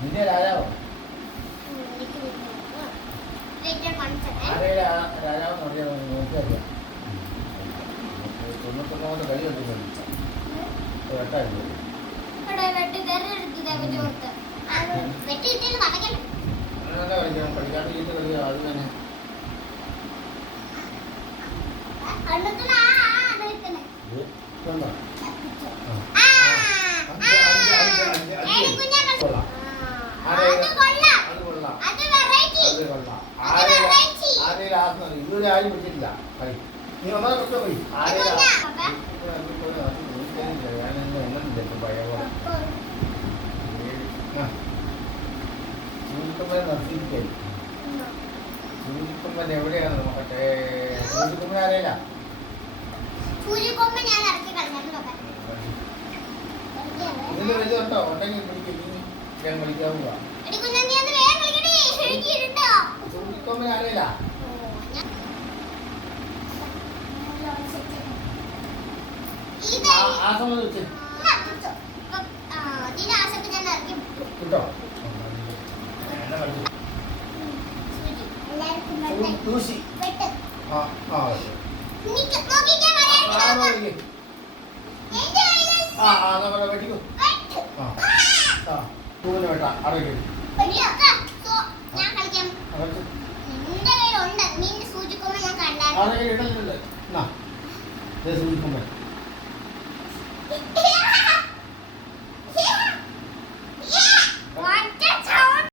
നിന്റെ രാജാവോ രാജാവെന്ന് പറഞ്ഞാൽ നോക്കിയറിയാം. 99 കളി കണ്ടില്ല വെട്ടായിരുന്നു. പഠിക്കാത്ത രീതിയിൽ കളി അത് തന്നെ. ഇതുവരെ ആരും പിടിച്ചിട്ടില്ല കളി. നീ ഒന്നാമത് കുറച്ച് പോയി സൂചിക്കൊമ്പൻ നിർത്തിയിരിക്കായി. സൂചിക്കൊമ്പൻ എവിടെയാണ് നോക്കട്ടെ. സൂചിക്കൊമ്പൻ അറിയില്ല. ഇതിന്റെ വലുതുണ്ടോ? ഉണ്ടെങ്കിൽ പിടിക്കും. ഞാൻ കളിക്കാവുക. സൂചിക്കൊമ്പൻ അറിയില്ല. ആ സമയം വെച്ച് കിട്ടോ തൂശി. വെട്ടിക്കോ. തൂവിന് വേട്ട അറിയിക്കും. സൂചിക്കൊമ്പൻ